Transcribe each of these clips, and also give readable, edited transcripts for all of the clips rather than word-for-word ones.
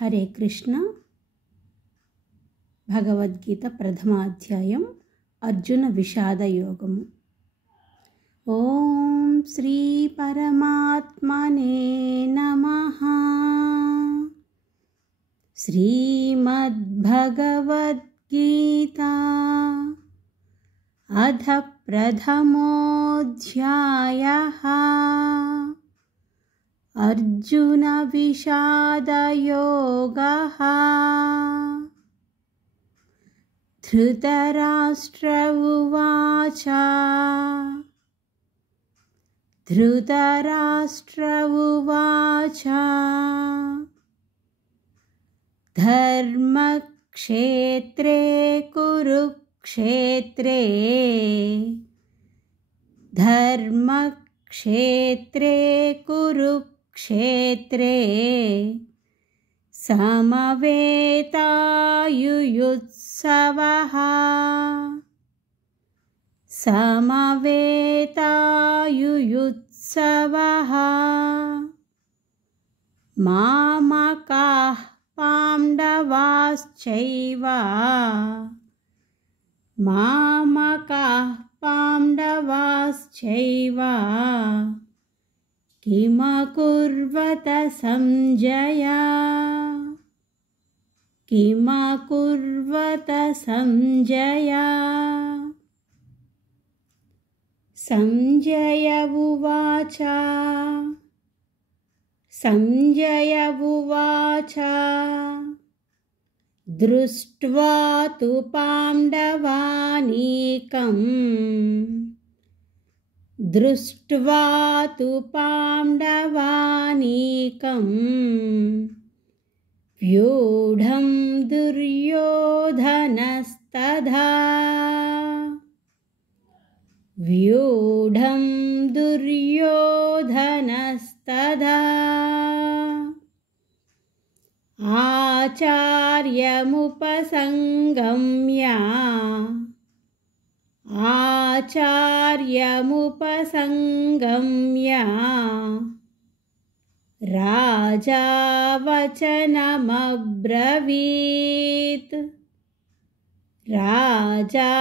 హరే కృష్ణ. భగవద్గీత ప్రథమాధ్యాయం అర్జున విషాద యోగము. ఓం శ్రీ పరమాత్మనే నమః. శ్రీమద్భగవద్గీత అథ ప్రథమోऽధ్యాయః. అర్జున విషాదయోగః. ధృతరాష్ట్ర ఉవాచ. ధృతరాష్ట్ర ఉవాచ. ధర్మక్షేత్రే కురుక్షేత్రే. ధర్మక్షేత్రే కురుక్షేత్రే సమవేతాయుయుత్సవః. సమవేతాయుయుత్సవః. మామకాః పాండవాశ్చైవ. మామకాః పాండవాశ్చైవ. కిమకుర్వత సంజయ. కిమకుర్వత సంజయ. సంజయ ఉవాచ. సంజయ ఉవాచ. దృష్ట్వా తు పాండవానీకం. దృష్ట్వా తు పాండవానీకం వ్యూఢం దుర్యోధనస్తథా. వ్యూఢం దుర్యోధనస్తథా. ఆచార్యముపసంగమ్య. ఆచార్యముపసంగమ్య రాజా వచనమబ్రవీత్. రాజా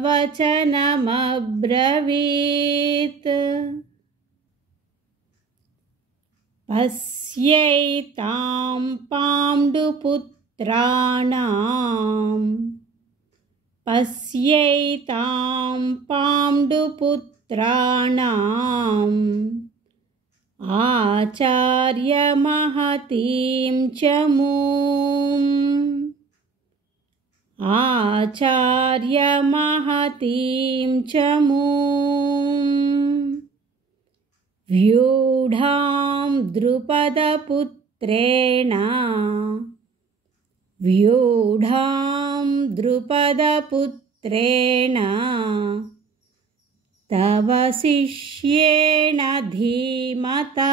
వచనమబ్రవీత్. పశ్యైతాం పాండుపుత్రాణాం. పశ్యైతాం పాండుపుత్రాణాం ఆచార్యమహతీం చ మూం. ఆచార్యమహతీం చ మూం. వ్యూఢాం ద్రుపదపుత్రేణ. వ్యూఢాం ద్రుపదపుత్రేణ తవ శిష్యేణ ధీమతా.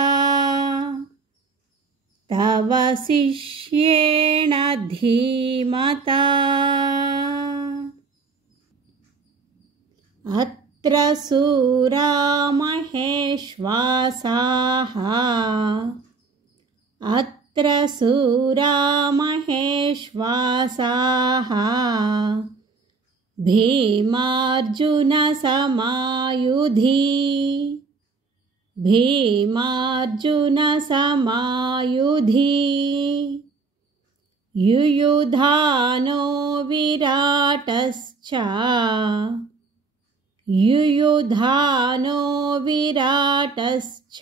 తవ శిష్యేణ ధీమతా. అత్ర శూరా మహేశ్వాసాః. అత్ర శూరా మహేశ్వాసాః. భీమార్జున సమాయుధి. భీమార్జున సమాయుధి. యుయుధానో విరాటశ్చ. యుయుధానో విరాటశ్చ.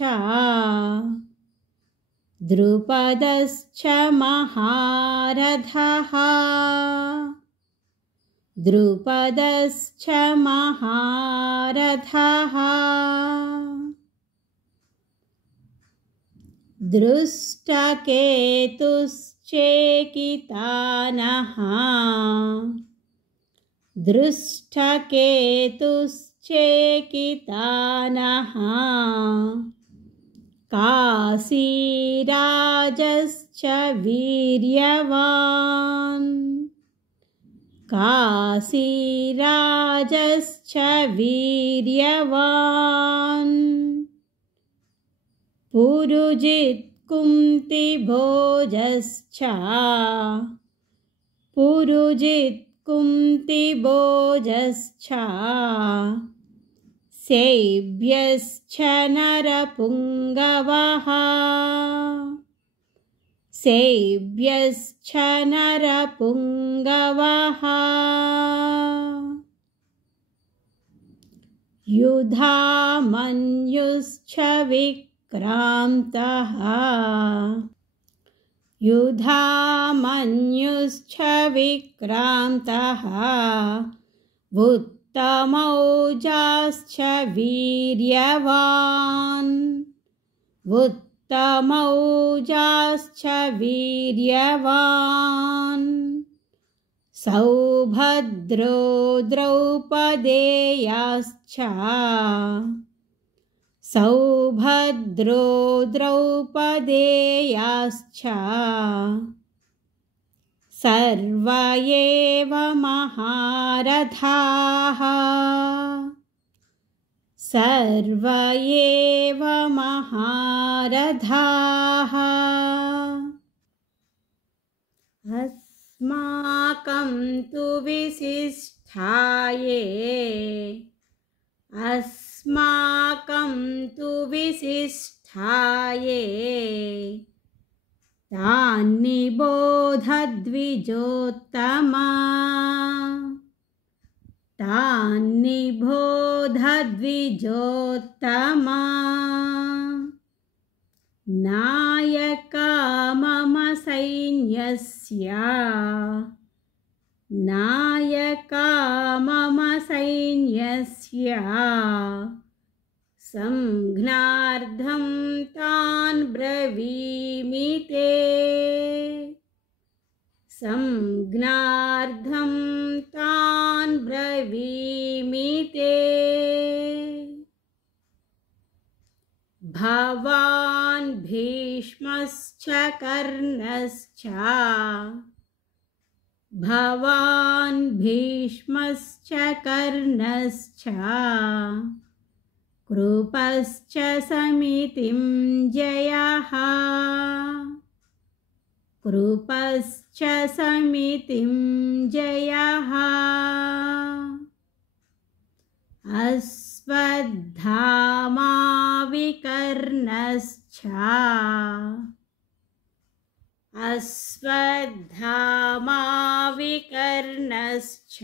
ద్రుపదశ్చ మహారథః. ద్రుపదశ్చ మహారథః. దృష్టకేతుశ్చేకితానః. దృష్టకేతుశ్చేకితానః. కాశీరాజశ్చ వీర్యవాన్. కాశీరాజశ్చ వీర్యవాన్. పురుజిత్ कुन्तिभोजश्च पुरुजित् कुन्तिभोजश्च सेव्यश्च नरपुङ्गवः सेव्यश्च नरपुङ्गवः युधामन्युश्च विक्रान्तः युधामन्युश्च विक्रान्तः उत्तमौजाश्च वीर्यवान् उत्तमौजाश्च वीर्यवान् सौभद्रो द्रौपदेयाश्च सौभद्रो द्रौपदेयाश्च सर्व एव महारथाः सर्व एव महारथाः अस्माकं तु विशिष्टाये अस्माकं तु विशिष्टाये तान्निबोध द्विजोत्तमा तान्निबोध द्विजोत्तमा नायका मम सैन्यस्य नायका मम सैन्यस्य संज्ञार्थं तान् ब्रवीमि ते संज्ञार्थं तान् ब्रवीमि ते भवान् भीष्मश्च कर्णश्च भवान् भीष्मश्च कर्णश्च कृपश्च समितिञ्जयः कृपश्च समितिञ्जयः अश्वत्थामा विकर्णश्च अश्वत्थामा विकर्णश्च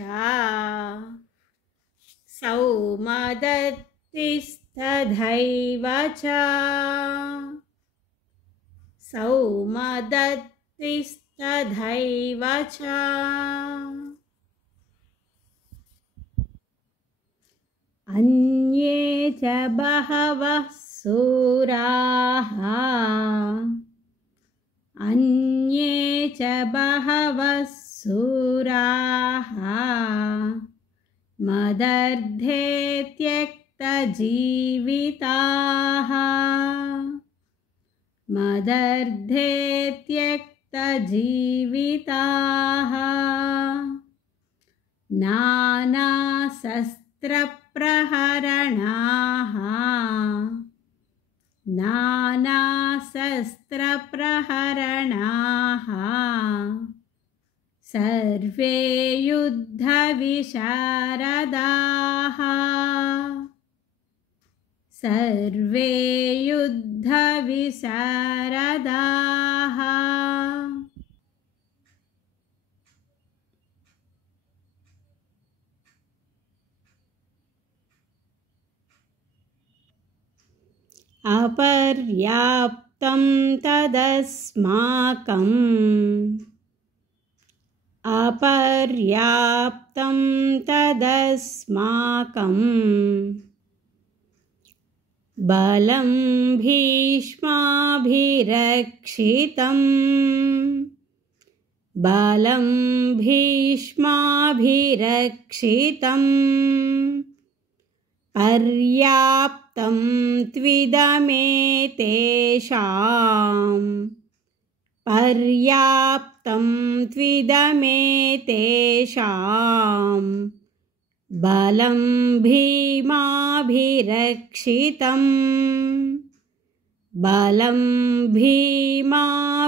सौमदत्तिस्तथैव च सौमदत्तिस्तथैव च अन्ये च बहवः शूराः अन्ये च बहवः शूराः मदर्थे त्यक्तजीविताः मदर्थे त्यक्तजीविताः नानाशस्त्रप्रहरणाः नानाशस्त्रप्रहरणाः सर्वे युद्धविशारदाः सर्वे युद्धविशारदाः अपर्याप्तं तदस्माकम् अपर्याप्तं तदस्माकम् बलं भीष्माभिरक्षितं बलं भीष्माभिरक्षितं पर्याप्तं त्विदमेतेषां पर्याप्तं त्विदमेतेषां बलं भीमाभिरक्षितं बलं भीमाभिरक्षितम्